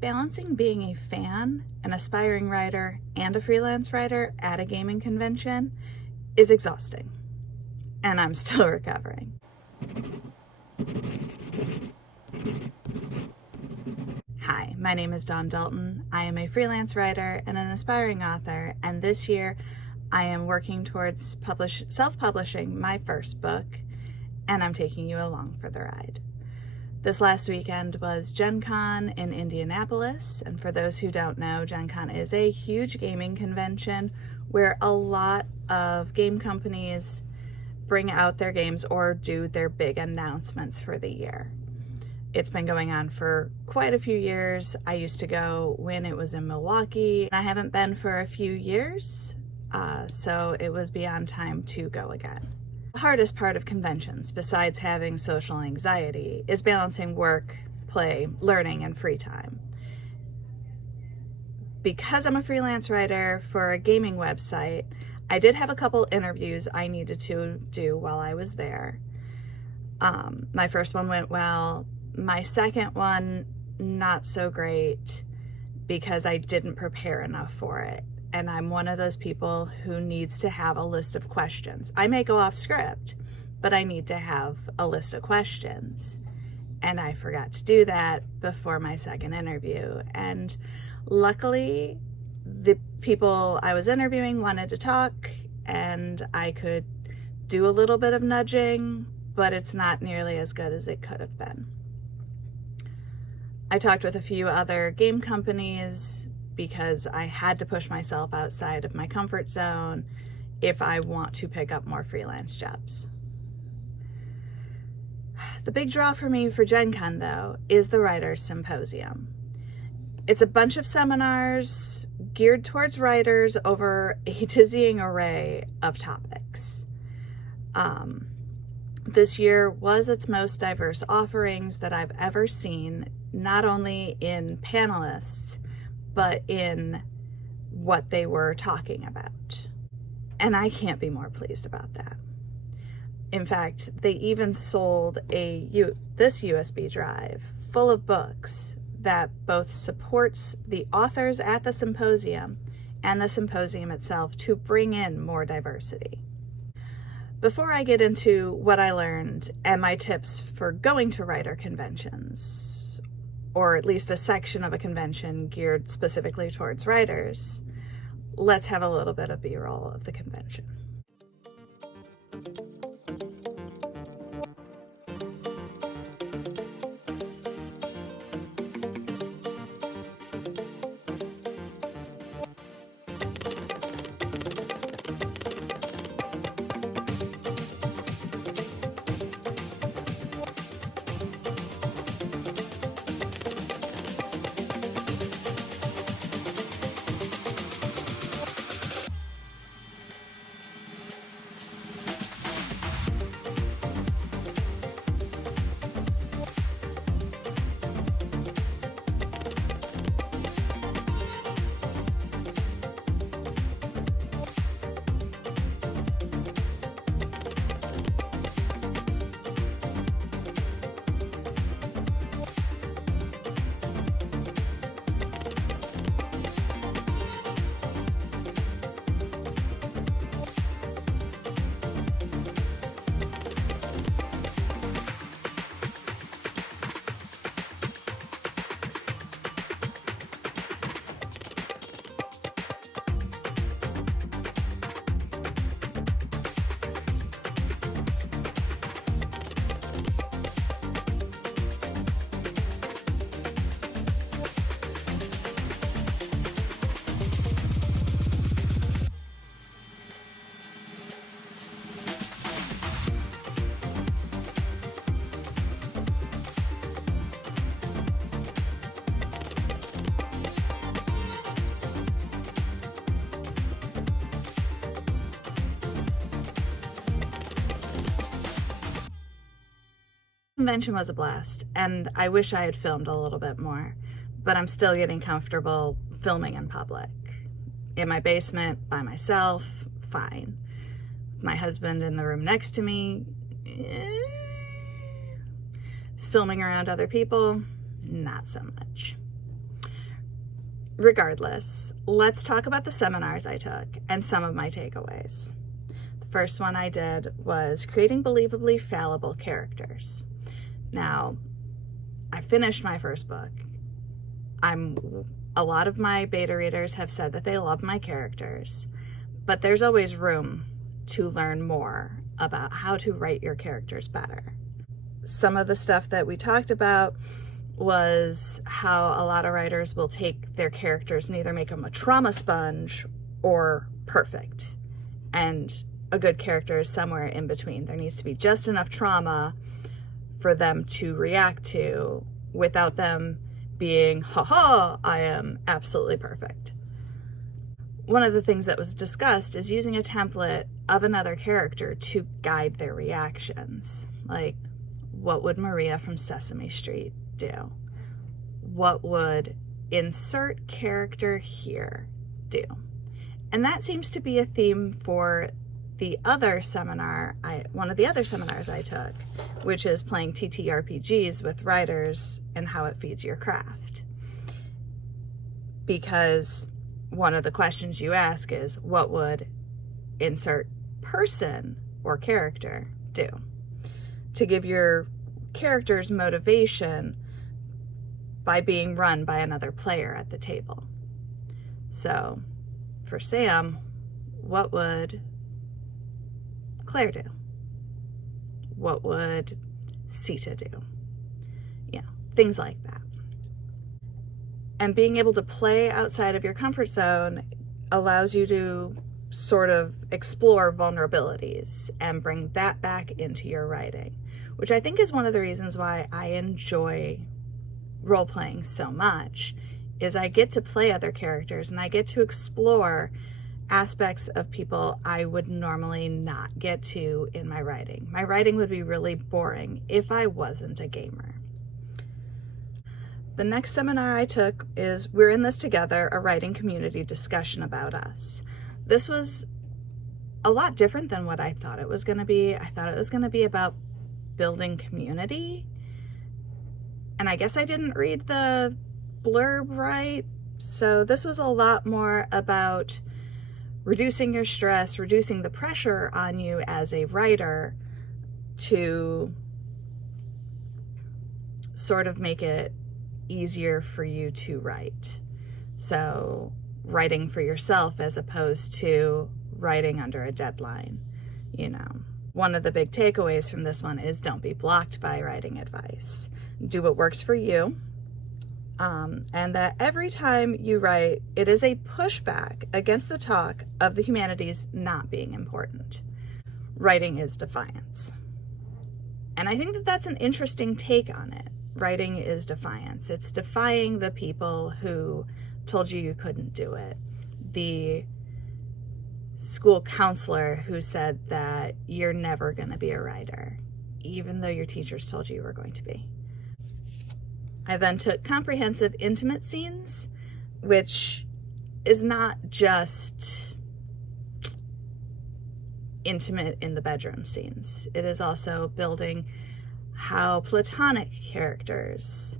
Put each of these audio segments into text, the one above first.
Balancing being a fan, an aspiring writer, and a freelance writer at a gaming convention is exhausting, and I'm still recovering. Hi, my name is Dawn Dalton. I am a freelance writer and an aspiring author, and this year I am working towards self-publishing my first book, and I'm taking you along for the ride. This last weekend was Gen Con in Indianapolis, and for those who don't know, Gen Con is a huge gaming convention where a lot of game companies bring out their games or do their big announcements for the year. It's been going on for quite a few years. I used to go when it was in Milwaukee. I haven't been for a few years, so it was beyond time to go again. The hardest part of conventions, besides having social anxiety, is balancing work, play, learning, and free time. Because I'm a freelance writer for a gaming website, I did have a couple interviews I needed to do while I was there. My first one went well. My second one, not so great, because I didn't prepare enough for it. And I'm one of those people who needs to have a list of questions. I may go off script, but I need to have a list of questions. And I forgot to do that before my second interview. And luckily, the people I was interviewing wanted to talk, and I could do a little bit of nudging, but it's not nearly as good as it could have been. I talked with a few other game companies because I had to push myself outside of my comfort zone if I want to pick up more freelance jobs. The big draw for me for Gen Con, though, is the Writers' Symposium. It's a bunch of seminars geared towards writers over a dizzying array of topics. This year was its most diverse offerings that I've ever seen, not only in panelists, but in what they were talking about. And I can't be more pleased about that. In fact, they even sold this USB drive full of books that both supports the authors at the symposium and the symposium itself to bring in more diversity. Before I get into what I learned and my tips for going to writer conventions, or at least a section of a convention geared specifically towards writers, let's have a little bit of B-roll of the convention. Convention was a blast, and I wish I had filmed a little bit more, but I'm still getting comfortable filming in public. In my basement, by myself, fine. My husband in the room next to me, filming around other people, not so much. regardless, let's talk about the seminars I took and some of my takeaways. The first one I did was creating believably fallible characters. Now, I finished my first book. A lot of my beta readers have said that they love my characters, but there's always room to learn more about how to write your characters better. Some of the stuff that we talked about was how a lot of writers will take their characters and either make them a trauma sponge or perfect. And a good character is somewhere in between. There needs to be just enough trauma for them to react to without them being, haha, I am absolutely perfect. One of the things that was discussed is using a template of another character to guide their reactions. Like, what would Maria from Sesame Street do? What would insert character here do? And that seems to be a theme for the other seminar, one of the other seminars I took, which is playing TTRPGs with writers and how it feeds your craft. Because one of the questions you ask is, what would insert person or character do? To give your character's motivation by being run by another player at the table. So for Sam, what would Claire do? What would Sita do? Yeah, things like that. And being able to play outside of your comfort zone allows you to sort of explore vulnerabilities and bring that back into your writing, which I think is one of the reasons why I enjoy role-playing so much, is I get to play other characters and I get to explore aspects of people I would normally not get to in my writing. My writing would be really boring if I wasn't a gamer. The next seminar I took is We're in This Together, a writing community discussion about us. This was a lot different than what I thought it was going to be. I thought it was going to be about building community. And I guess I didn't read the blurb right. So this was a lot more about reducing your stress, reducing the pressure on you as a writer to sort of make it easier for you to write. So writing for yourself as opposed to writing under a deadline, you know. One of the big takeaways from this one is don't be blocked by writing advice. Do what works for you. And that every time you write, it is a pushback against the talk of the humanities not being important. Writing is defiance. And I think that that's an interesting take on it. Writing is defiance. It's defying the people who told you couldn't do it. The school counselor who said that you're never going to be a writer, even though your teachers told you were going to be. I then took comprehensive intimate scenes, which is not just intimate in the bedroom scenes. It is also building how platonic characters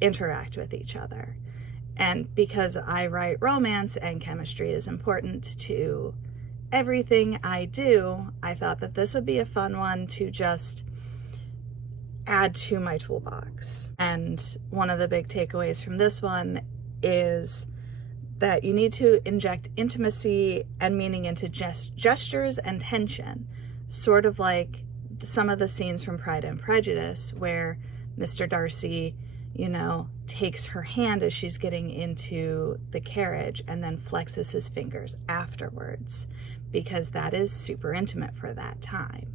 interact with each other. And because I write romance and chemistry is important to everything I do, I thought that this would be a fun one to just add to my toolbox. And one of the big takeaways from this one is that you need to inject intimacy and meaning into gestures and tension, sort of like some of the scenes from Pride and Prejudice where Mr. Darcy, you know, takes her hand as she's getting into the carriage and then flexes his fingers afterwards, because that is super intimate for that time.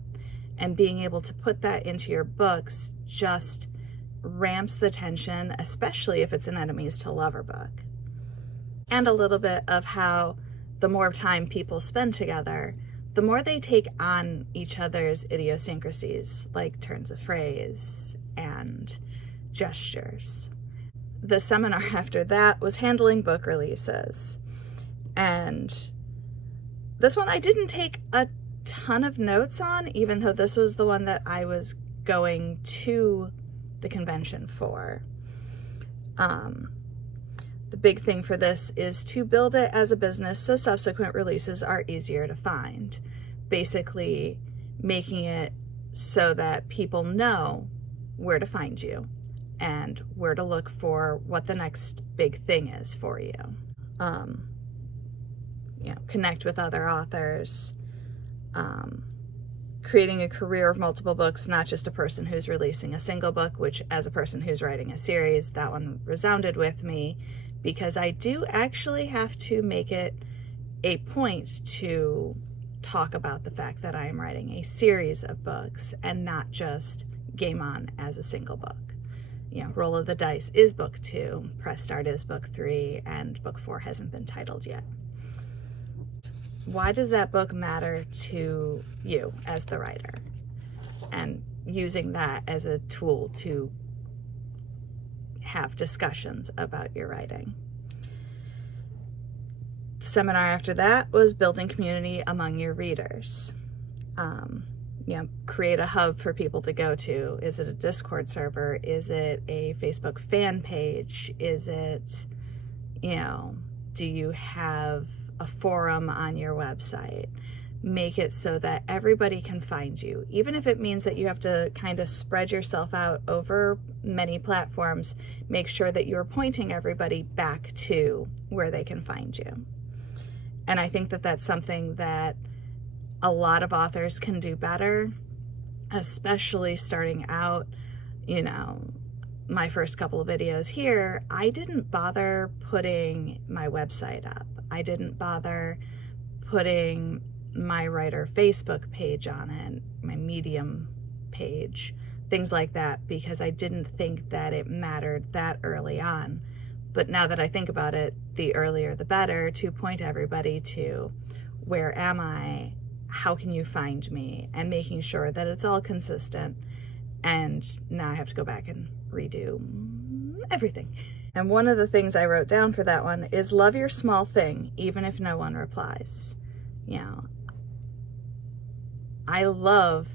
And being able to put that into your books just ramps the tension, especially if it's an enemies to lover book. And a little bit of how the more time people spend together, the more they take on each other's idiosyncrasies, like turns of phrase and gestures. The seminar after that was handling book releases. And this one I didn't take a ton of notes on, even though this was the one that I was going to the convention for. The big thing for this is to build it as a business so subsequent releases are easier to find. Basically making it so that people know where to find you and where to look for what the next big thing is for you. Connect with other authors, creating a career of multiple books, not just a person who's releasing a single book, which as a person who's writing a series, that one resounded with me because I do actually have to make it a point to talk about the fact that I am writing a series of books and not just game on as a single book. Roll of the Dice is book 2, Press Start is book 3, and book 4 hasn't been titled yet. Why does that book matter to you as the writer? And using that as a tool to have discussions about your writing. The seminar after that was building community among your readers. Create a hub for people to go to. Is it a Discord server? Is it a Facebook fan page? Is it, do you have a forum on your website? Make it so that everybody can find you. Even if it means that you have to kind of spread yourself out over many platforms, make sure that you're pointing everybody back to where they can find you. And I think that that's something that a lot of authors can do better, especially starting out. My first couple of videos here, I didn't bother putting my website up. I didn't bother putting my writer Facebook page on it, my Medium page, things like that, because I didn't think that it mattered that early on. But now that I think about it, the earlier the better, to point everybody to where am I, how can you find me, and making sure that it's all consistent. And now I have to go back and redo everything. And one of the things I wrote down for that one is love your small thing, even if no one replies. I love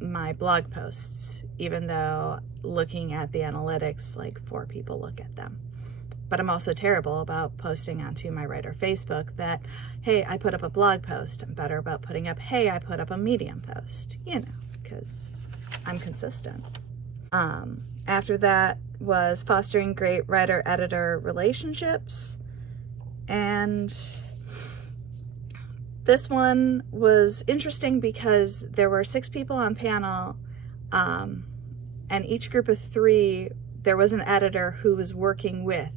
my blog posts, even though looking at the analytics, like 4 people look at them. But I'm also terrible about posting onto my writer Facebook that, hey, I put up a blog post. I'm better about putting up, hey, I put up a Medium post, because I'm consistent. After that was fostering great writer-editor relationships. And this one was interesting because there were 6 people on panel, and each group of 3, there was an editor who was working with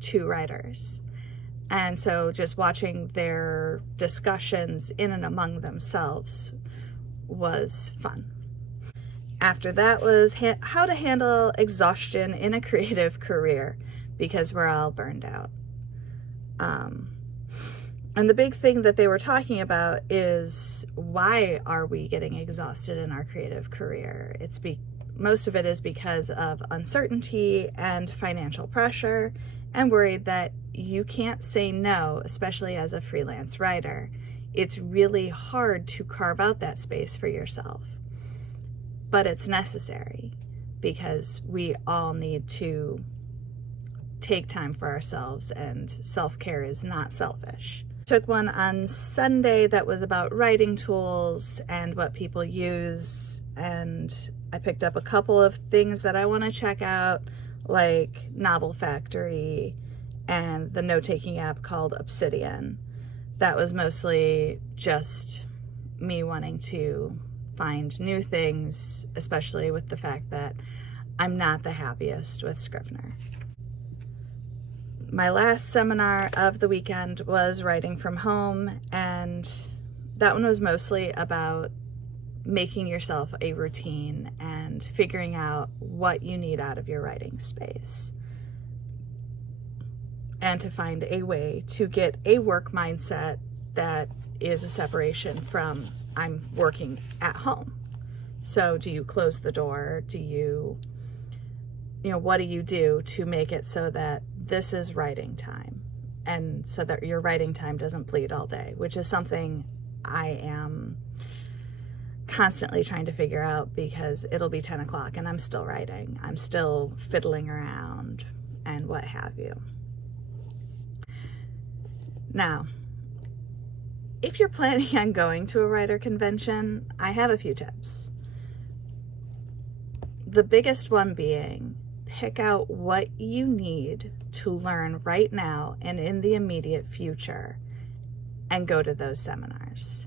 2 writers. And so just watching their discussions in and among themselves was fun. After that was how to handle exhaustion in a creative career, because we're all burned out. And the big thing that they were talking about is, why are we getting exhausted in our creative career? Most of it is because of uncertainty and financial pressure, and worried that you can't say no, especially as a freelance writer. It's really hard to carve out that space for yourself. But it's necessary, because we all need to take time for ourselves, and self-care is not selfish. Took one on Sunday that was about writing tools and what people use, and I picked up a couple of things that I want to check out, like Novel Factory and the note-taking app called Obsidian. That was mostly just me wanting to find new things, especially with the fact that I'm not the happiest with Scrivener. My last seminar of the weekend was writing from home, and that one was mostly about making yourself a routine and figuring out what you need out of your writing space, and to find a way to get a work mindset that is a separation from I'm working at home. So do you close the door? Do you, what do you do to make it so that this is writing time, and so that your writing time doesn't bleed all day, which is something I am constantly trying to figure out, because it'll be 10 o'clock and I'm still writing. I'm still fiddling around and what have you. Now, if you're planning on going to a writer convention, I have a few tips. The biggest one being, pick out what you need to learn right now and in the immediate future and go to those seminars.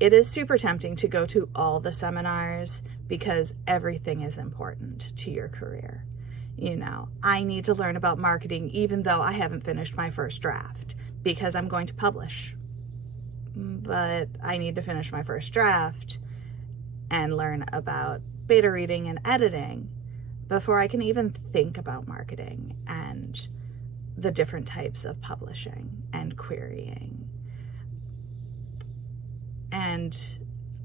It is super tempting to go to all the seminars because everything is important to your career. You know, I need to learn about marketing even though I haven't finished my first draft because I'm going to publish. But I need to finish my first draft and learn about beta reading and editing before I can even think about marketing and the different types of publishing and querying. And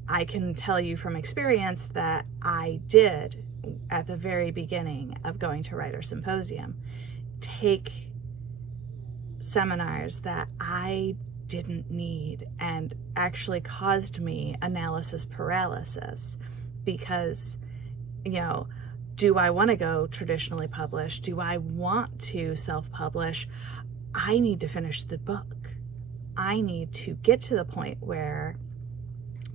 I can tell you from experience that I did, at the very beginning of going to Writer Symposium, take seminars that I didn't need and actually caused me analysis paralysis because, you know, do I want to go traditionally published? Do I want to self-publish? I need to finish the book. I need to get to the point where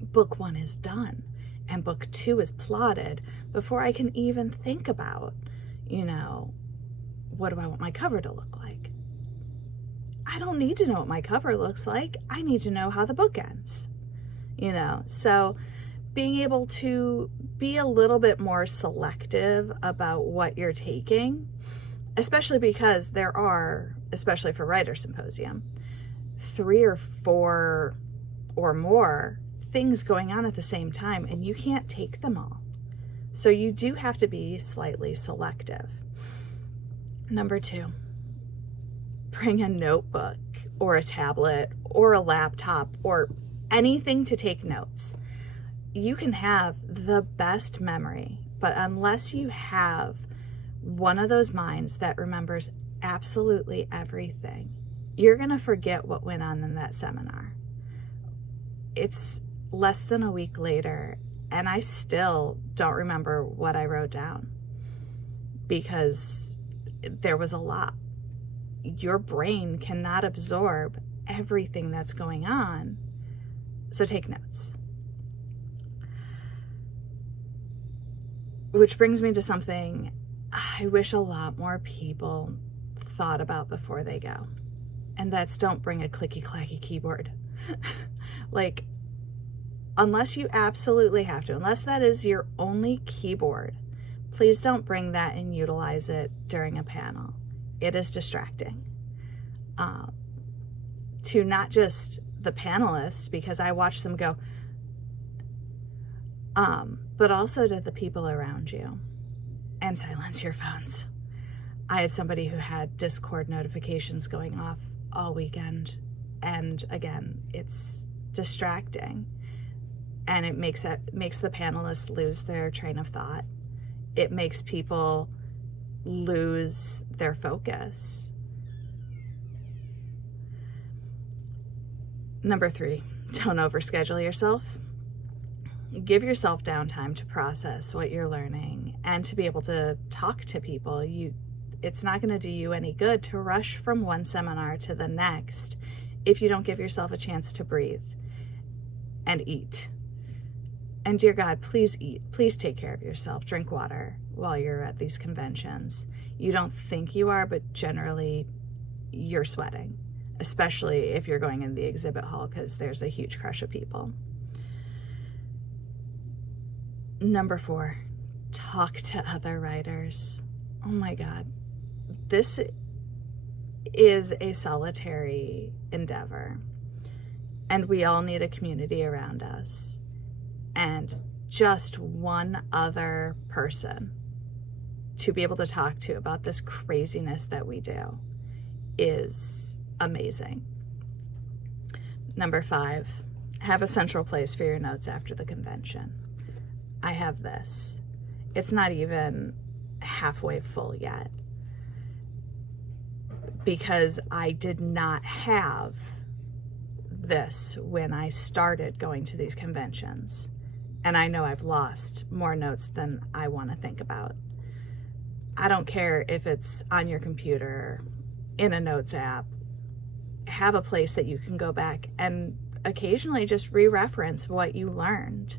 book 1 is done and book 2 is plotted before I can even think about, you know, what do I want my cover to look like? I don't need to know what my cover looks like. I need to know how the book ends, you know? So being able to be a little bit more selective about what you're taking, especially because there are, especially for Writer Symposium, 3 or 4 or more things going on at the same time, and you can't take them all. So you do have to be slightly selective. Number 2, bring a notebook or a tablet or a laptop or anything to take notes. You can have the best memory, but unless you have one of those minds that remembers absolutely everything, you're going to forget what went on in that seminar. It's less than a week later, and I still don't remember what I wrote down because there was a lot. Your brain cannot absorb everything that's going on, so take notes. Which brings me to something I wish a lot more people thought about before they go, and that's don't bring a clicky-clacky keyboard. Like, unless you absolutely have to, unless that is your only keyboard, please don't bring that and utilize it during a panel. It is distracting to not just the panelists, because I watch them go, but also to the people around you. And silence your phones. I had somebody who had Discord notifications going off all weekend, and again, it's distracting, and it makes the panelists lose their train of thought. It makes people lose their focus. Number 3, don't overschedule yourself. Give yourself downtime to process what you're learning and to be able to talk to people. It's not going to do you any good to rush from one seminar to the next if you don't give yourself a chance to breathe and eat. And dear God, please eat. Please take care of yourself. Drink water while you're at these conventions. You don't think you are, but generally you're sweating, especially if you're going in the exhibit hall because there's a huge crush of people. Number 4, talk to other writers. Oh my God. This is a solitary endeavor, and we all need a community around us. And just one other person to be able to talk to about this craziness that we do is amazing. Number 5, have a central place for your notes after the convention. I have this. It's not even halfway full yet because I did not have this when I started going to these conventions. And I know I've lost more notes than I want to think about. I don't care if it's on your computer, in a notes app, have a place that you can go back and occasionally just re-reference what you learned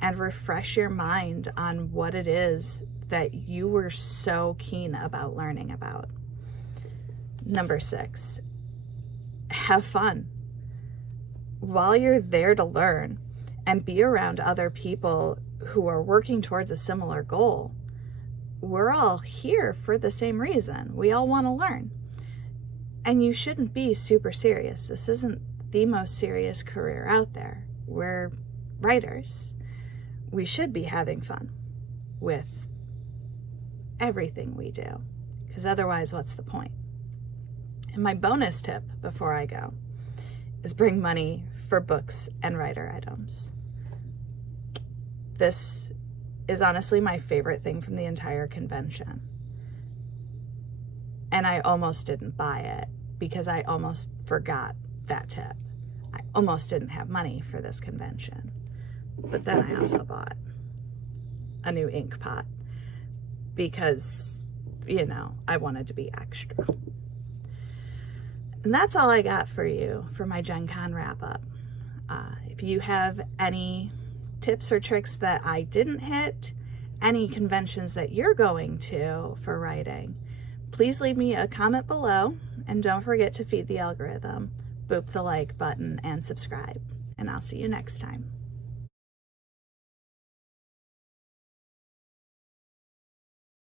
and refresh your mind on what it is that you were so keen about learning about. Number 6, have fun. While you're there to learn and be around other people who are working towards a similar goal, we're all here for the same reason. We all want to learn. And you shouldn't be super serious. This isn't the most serious career out there. We're writers. We should be having fun with everything we do, because otherwise, what's the point? And my bonus tip before I go is bring money for books and writer items. This is honestly my favorite thing from the entire convention. And I almost didn't buy it because I almost forgot that tip. I almost didn't have money for this convention. But then I also bought a new ink pot because, you know, I wanted to be extra. And that's all I got for you for my Gen Con wrap up. If you have any tips or tricks that I didn't hit, any conventions that you're going to for writing, please leave me a comment below, and don't forget to feed the algorithm, boop the like button, and subscribe. And I'll see you next time.